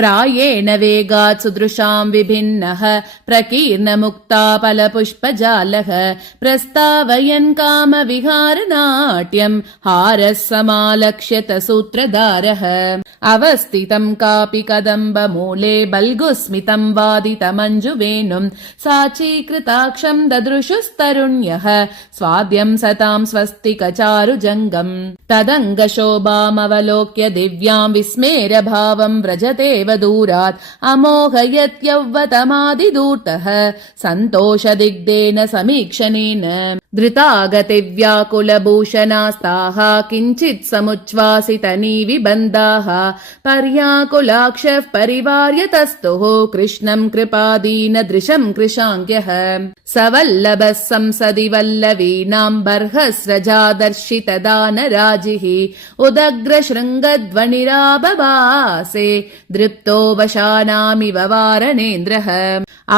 प्रायेण वेगात् सुदृशां विभिन्नः प्रकीर्णमुक्ताफलपुष्पजालः प्रस्तावयन् कामविहारनाट्यं हारः समालक्ष्यत सूत्रधारः अवस्थितं कापि कदम्बमूले बल्गुस्मितं वादितमञ्जुवेणुं साचीकृताक्षं ददृशुस्तरुण्यः स्वाद्यं सतां स्वस्तिकचारुजङ्गम् तदङ्गशोभामवलोक्य दिव्यां विस्मेरभावं व्रजतेव दूरात् अमोहयत् यौवतमादिदूतः सन्तोषदिग्धेन समीक्षणेन धृतागतिव्याकुलभूषणास्ताः किञ्चित् समुच्छ्वासितनीविबन्धाः पर्याकुलाक्षः परिवार्यतस्तुः कृष्णं कृपादीनदृशं कृशाङ्क्यः सवल्लभः संसदि वल्लवीनां बर्हस्रजादर्शितदानराजिः उदग्रशृङ्गध्वनिराबभासे दृप्तो वशानामिव वारणेन्द्रः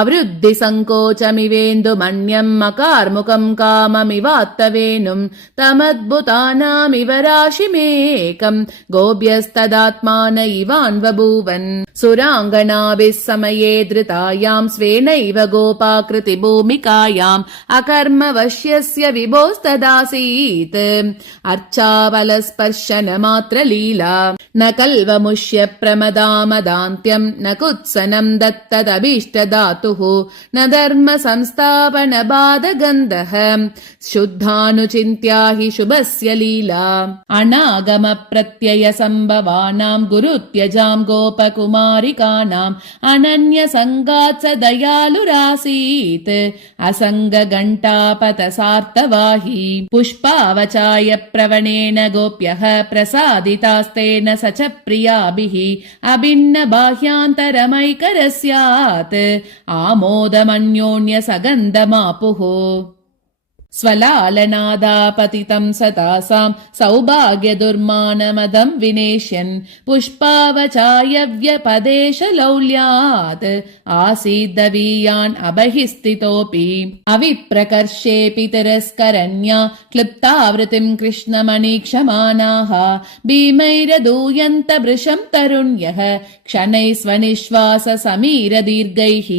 अवृद्धिसङ्कोचमिवेन्दुमन्यम् मकार्मुकं काममिवात्तवेनुं तमद्भुतानामिव राशिमेकं गोभ्यस्तदात्मान इवान्वभूवन् सुराङ्गनाभिः समये धृतायां स्वेनैव गोपाकृतिभूमिकायाम् अकर्मवश्यस्य विभोस्तदासीत् अर्चावलस्पर्शनमात्रलीला न कल्वमुष्य प्रमदामदान्त्यं न कुत्सनं दत्तदभीष्टदातुः न धर्म संस्थापन बाधगन्धः शुद्धानुचिन्त्या हि शुभस्य लीला अनागम प्रत्यय सम्भवानां गुरुत्यजां गोपकुमारिकानाम् अनन्य संगात् स दयालुरासीत् असंग घण्टापतसार्तवाही पुष्पावचाय प्रवणेन गोप्यः प्रसादितास्तेन स च प्रियाभिः अभिन्न बाह्यान्तरमैकरस्यात् आमोदमन्योन्य सगन्धमापुः स्वलालनादापतितं सतासां सौभाग्यदुर्मानमदं विनेश्यन् पुष्पावचायव्यपदेशलौल्यात् आसीद्दवीयान् अबहिस्थितोऽपि अविप्रकर्षेऽपि तिरस्करण्या क्लृप्तावृतिं कृष्णमणीक्षमाणाः भीमैरदूयन्त भृशं तरुण्यः क्षणैः स्वनिश्वास समीरदीर्घैः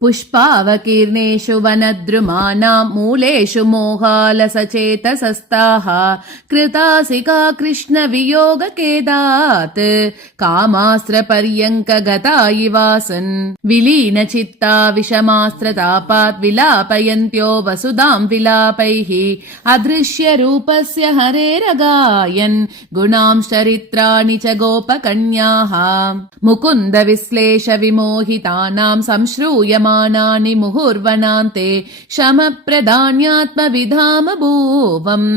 पुष्पावकीर्णेषु वनद्रुमाणां मूलेषु मोहालसचेतसस्ताः कृतासिका कृष्णवियोगकेदात् कामास्त्रपर्यङ्कगता इवासन् विलीनचित्ता विषमास्त्रतापात् विलापयन्त्यो वसुधां विलापैः अदृश्यरूपस्य हरेरगायन् गुणां चरित्राणि च गोपकन्याः मुकुन्दविश्लेषविमोहितानां संश्रूयमानानि मुहुर्वनान्ते शमप्रदान्यात्मविधामभूवम्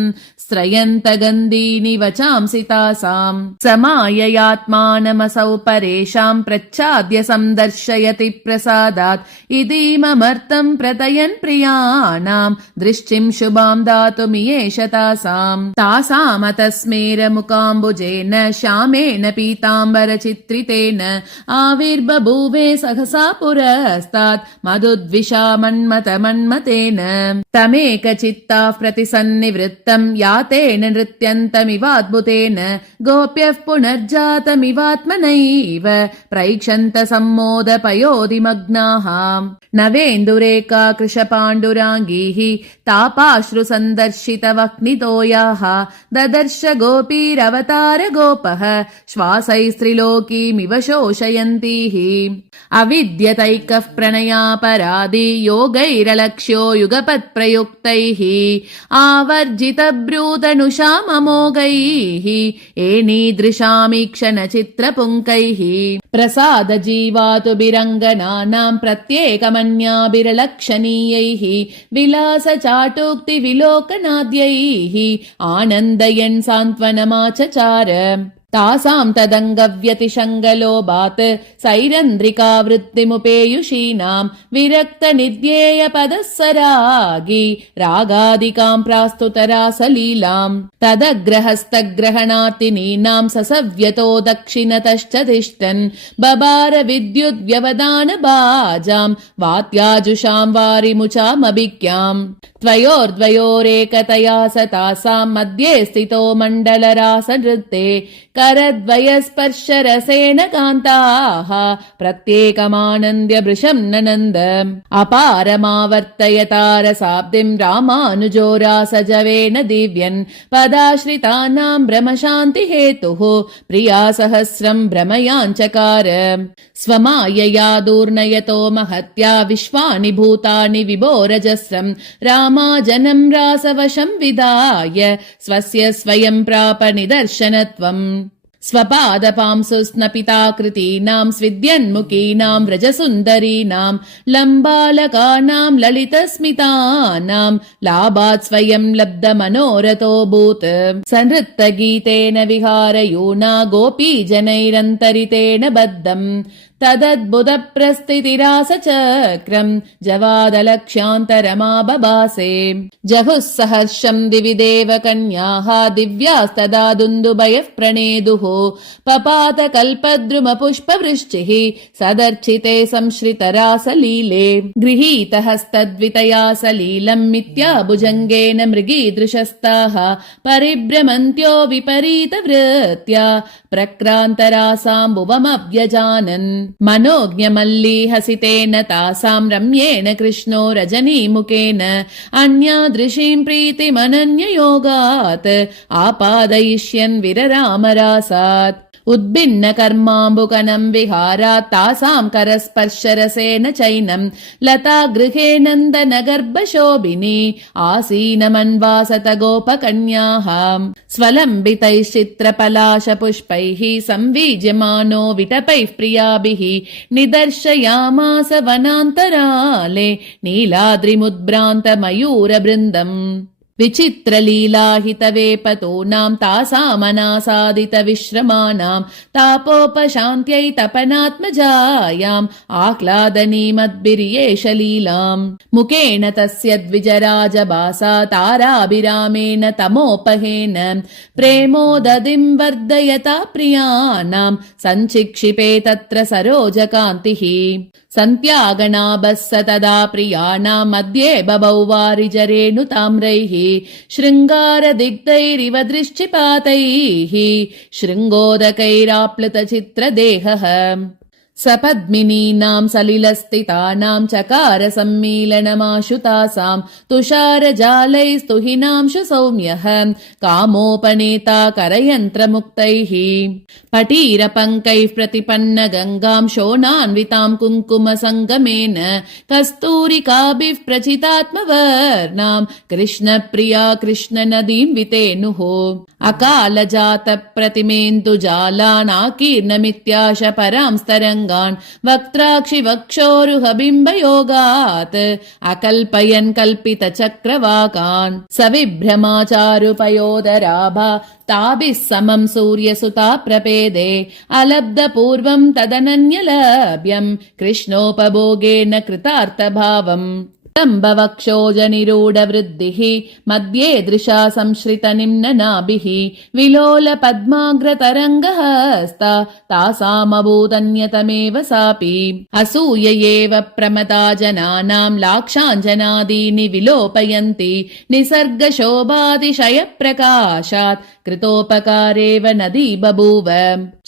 स्त्रयन्तगन्धीनि वचांसि तासां समाययात्मानमसौ परेषां प्रच्छाद्य संदर्शयति प्रसादात् इतीममर्थं प्रतयन् प्रियाणां दृष्टिं शुभां दातुमियेष तासामतस्मेरमुकाम्बुजेन श्यामेन पीताम्बरचित्रितेन आविर्बभूवे सहसा पुरस्तात् मधुद्विषामन्मतमन्मतेन तमेकचित्ताः प्रतिसन्निवृत्तं यातेन नृत्यन्तमिवाद्भुतेन गोप्यः पुनर्जातमिवात्मनैव प्रैक्षन्त सम्मोदपयोधिमग्नाः नवेन्दुरेका कृशपाण्डुराङ्गीः तापाश्रुसन्दर्शितवह्नितोयाः ददर्श गोपीरवतार गोपः श्वासैस्त्रिलोकीमिव शोषयन्तीः अविद्यतैकः प्रणयापराधी योगैरलक्ष्यो युगपत्प्रयुक्तैः आवर्जितब्रूतनुषाममोघैः एनीदृशामीक्षणचित्रपुङ्कैः प्रसादजीवातुभिरङ्गनानां प्रत्येकमन्याभिरलक्षणीयैः विलासचाटोक्तिविलोकनाद्यैः आनन्दयन् सान्त्वनमाचचार तासां तदङ्गव्यतिशङ्गलोभात् सैरन्द्रिकावृत्तिमुपेयुषीणां विरक्तनिध्येयपदस्सरागी रागादिकां प्रास्तुतरासलीलां तदग्रहस्तग्रहणार्तिनीनां ससव्यतो दक्षिणतश्च तिष्ठन् बबार विद्युद्व्यवधानबाजां वात्याजुषां वारिमुचामभिज्ञाम् त्वयोर्द्वयोरेकतया स तासां मध्ये स्थितो मण्डलरासनृत्ते करद्वयस्पर्शरसेन कान्ताः प्रत्येकमानन्द्य वृषं ननन्द अपारमावर्तयतारसाब्दिं रामानुजो रासजवेन दिव्यन् पदाश्रितानां भ्रमशान्ति हेतुः प्रिया सहस्रं भ्रमयाञ्चकार स्वमायया दूर्नयतो महत्या विश्वानि भूतानि विभोरजस्रं रामाजनं रासवशं विदाय स्वस्य स्वयं प्राप निदर्शनत्वम् स्वपादपांसुस्नपिताकृतीनां स्विद्यन्मुखीनां व्रजसुन्दरीनां लम्बालकानां ललितस्मितानां लाभात् स्वयं लब्धमनोरथोऽभूत् सनृत्तगीतेन विहारयूना गोपीजनैरन्तरितेन बद्धम् तदद्भुतप्रस्थितिरासचक्रम् जवादलक्ष्यान्तरमाबभासे जहुः सहर्षम् दिवि देवकन्याः दिव्यास्तदा दुन्दुभयः प्रणेदुः पपात कल्पद्रुमपुष्पवृष्टिः सदर्चिते संश्रितरासलीले गृहीतहस्तद्वितया सलीलम् मिथ्या भुजङ्गेन मृगीदृशस्ताः परिभ्रमन्त्यो विपरीतवृत्त्या प्रक्रान्तरासाम्बुवमव्यजानन् मनोज्ञमल्लीहसितेन तासां रम्येण कृष्णो रजनीमुखेन अन्यादृशीं प्रीतिमनन्ययोगात् आपादयिष्यन् विररामरासात् उद्भिन्न कर्माम्बुकनं विहारात् तासां करस्पर्शरसेन चैनं लता गृहे नन्दनगर्भशोभिनी आसीनमन्वासत गोपकन्याः स्वलम्बितैश्चित्रपलाशपुष्पैः संवीज्यमानो विटपैः प्रियाभिः निदर्शयामास वनान्तराले नीलाद्रिमुद्भ्रान्तमयूरबृन्दम् विचित्रलीलाहितवेपतूनां तासामनासादितविश्रमाणां तापोपशान्त्यै तपनात्मजायाम् आह्लादनीमद्भिर्येष लीलाम् मुखेन तस्य द्विजराजभासा ताराभिरामेण तमोपहेन प्रेमोदधिं वर्धयता प्रियाणां सञ्चिक्षिपे तत्र सरोजकान्तिः सन्त्यागणाभः स तदा प्रियाणां मध्ये बभौ वारिजरेणुताम्रैः शृङ्गारदिग्धैरिव दृष्टिपातैः शृङ्गोदकैराप्लुतचित्रदेहः सपद्मिनीनां सलिलस्थितानां चकार सम्मीलनमाशुतासां तुषारजालैस्तुहिनांशु सौम्यः कामोपनेता करयन्त्रमुक्तैः पटीरपङ्कैः प्रतिपन्न गङ्गां शोणान्वितां कुङ्कुमसङ्गमेन कस्तूरिकाभिः प्रचितात्मवर्णां कृष्णप्रिया कृष्णनदीं वितेनुः अकालजातप्रतिमेन्दुजालानाकीर्णमित्याश परां स्तरङ्गान् वक्त्राक्षि वक्षोरुहबिम्बयोगात् अकल्पयन् कल्पितचक्रवाकान् सविभ्रमाचारुपयोदराभा ताभिः समं सूर्यसुता प्रपेदे अलब्धपूर्वं तदनन्यलभ्यं कृष्णोपभोगेन कृतार्थभावम् स्तम्भवक्षोजनिरूढवृद्धिः मध्ये दृशा संश्रितनिम्ननाभिः विलोलपद्माग्रतरङ्गहस्ता तासामभूदन्यतमेव सापि असूययेव प्रमता जनानां लाक्षाञ्जनादीनि विलोपयन्ति निसर्गशोभातिशयप्रकाशात् कृतोपकारेव नदी बभूव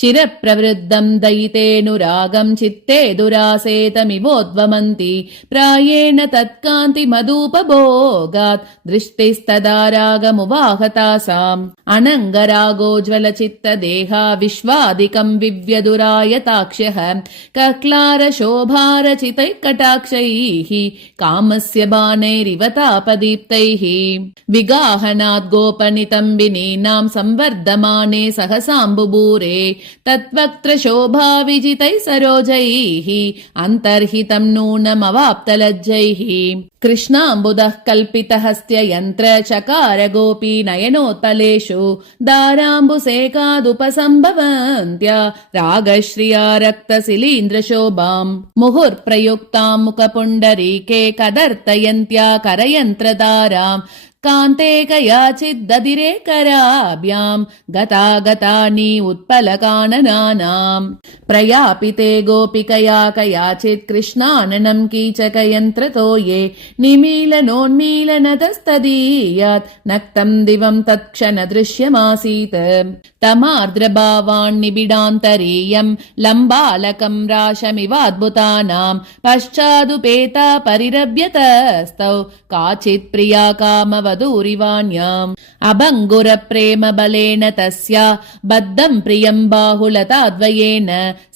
चिरप्रवृद्धं दयितेऽनुरागं चित्ते दुरासेतमिवोद्वमन्ति प्रायेण तत्कान्ति मधुपभोगात् दृष्टिस्तदा रागमुवाहतासाम् अनङ्गरागोज्ज्वलचित्तदेहा विश्वादिकं विव्यदुरायताक्ष्यः कक्लारशोभारचितैः कटाक्षैः कामस्य बाणैरिव तापदीप्तैः विगाहनाद् गोपनितम्बिनीनां संवर्धमाने सहसाम्बुबूरे तत्वक्त्र शोभाविजितैः सरोजैः अन्तर्हितं नूनमवाप्तलज्जैः कृष्णाम्बुदः कल्पितहस्त्ययन्त्र चकार गोपी नयनोत्पलेषु दाराम्बुसेकादुपसम्भवन्त्या रागश्रिया रक्तशिलीन्द्रशोभाम् मुहुर्प्रयुक्तां मुखपुण्डरीके कदर्तयन्त्या करयन्त्रधाराम् कान्ते कयाचिद्दधिरे कराभ्याम् गता गतानि उत्पलकाननानाम् प्रयापिते गोपिकया कयाचित् कृष्णाननम् कीचकयन्त्रतो ये निमीलनोन्मीलनतस्तदीयात् नक्तम् दिवम् तत्क्षण दृश्यमासीत् तमार्द्रभावान्निबिडान्तरीयम् लम्बालकम् राशमिवाद्भुतानाम् पश्चादुपेता परिरभ्यतस्तौ काचित् प्रिया कामवधूरिवाण्याम् अभङ्गुरप्रेम बलेन तस्या बद्धम् प्रियम् बाहुलताद्वयेन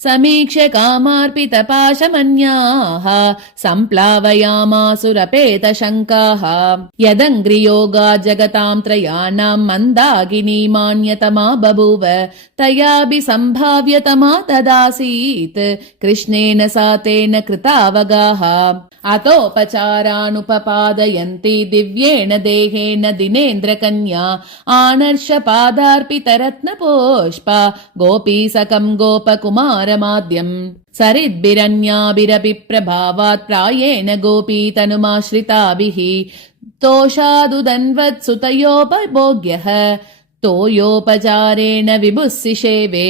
समीक्ष्य कामार्पितपाशमन्याः सम्प्लावयामासुरपेतशङ्काः यदङ्घ्रियोगा जगताम् त्रयाणाम् मन्दाकिनी मान्यतमा बभूव तयापि सम्भाव्यतमा तदासीत् कृष्णेन सा तेन कृतावगाः अतोपचारानुपपादयन्ति दिव्येण देहेन दिनेन्द्रकन्या आनर्षपादार्पितरत्नपुष्पा गोपीसकम् गोपकुमारमाद्यम् सरिद्भिरन्याभिरपि प्रभावात् प्रायेण गोपीतनुमाश्रिताभिः तोषादुदन्वत्सुतयोपभोग्यः तोयोपचारेण विभुस्सिषेवे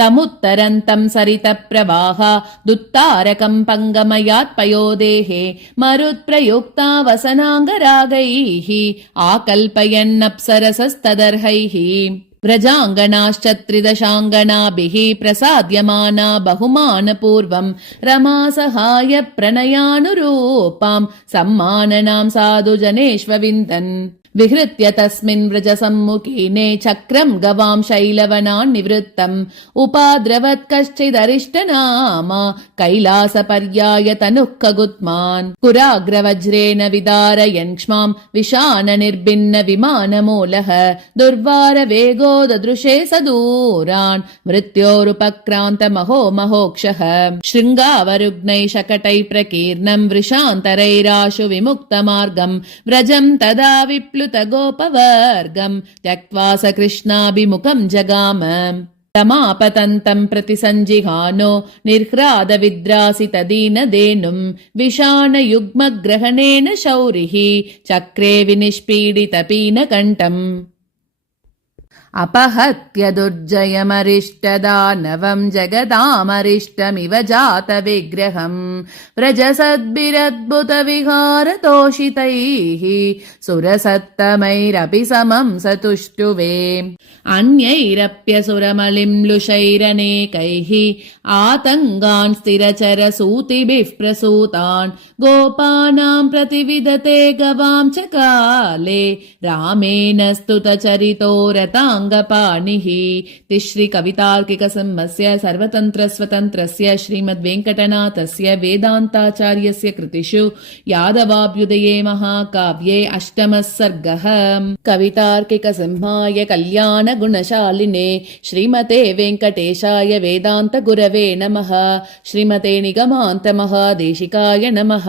तमुत्तरन्तम् सरितप्रवाह दुत्तारकम् पङ्गमयात्पयोदेहे मरुत्प्रयुक्ता वसनाङ्गरागैः आकल्पयन्नप्सरसस्तदर्हैः व्रजाङ्गनाश्च त्रिदशाङ्गनाभिः प्रसाद्यमाना बहुमानपूर्वम् रमासहाय प्रणयानुरूपाम् सम्माननाम् साधुजनेष्वविन्दन् विहृत्य तस्मिन् व्रजसम्मुखीने चक्रम् गवाम् शैलवनान्निवृत्तम् उपाद्रवत् कश्चिदरिष्टनामा कैलासपर्याय तनुः कगुत्मान् कुराग्रवज्रेण विदारयन् क्ष्माम् विशान निर्भिन्न विमानमूलः दुर्वार वेगो ददृशे सदूरान् मृत्योरुपक्रान्तमहो महोक्षः शृङ्गावरुग्नैः शकटैः प्रकीर्णम् वृषान्तरैराशु विमुक्तमार्गम् व्रजम् तदा गोपवर्गम् त्यक्त्वा स कृष्णाभिमुखम् जगाम तमापतन्तम् प्रति सञ्जिहानो निर्ह्रादविद्रासितदीनदेनुम् विषाणयुग्मग्रहणेन शौरिः चक्रे विनिष्पीडितपीनकण्ठम् अपहत्य दुर्जयमरिष्टदानवम् जगदामरिष्टमिव जातविग्रहम् व्रजसद्भिरद्भुतविहारतोषितैः सुरसत्तमैरपि समम् सतुष्टुवे अन्यैरप्यसुरमलिम्लुषैरनेकैः आतङ्गान् स्थिरचरसूतिभिः प्रसूतान् गोपानाम् प्रतिविदते गवाम् च काले रामेण स्तुतचरितो रताङ्गपाणिः तिश्री कवितार्किकसिंहस्य सर्वतन्त्रस्वतन्त्रस्य श्रीमद्वेङ्कटनाथस्य वेदान्ताचार्यस्य कृतिषु यादवाभ्युदये महाकाव्ये अष्टमः सर्गः। कवितार्किकसिंहाय कल्याणगुणशालिने श्रीमते वेङ्कटेशाय वेदान्तगुरवे नमः। श्रीमते निगमान्तमहादेशिकाय नमः।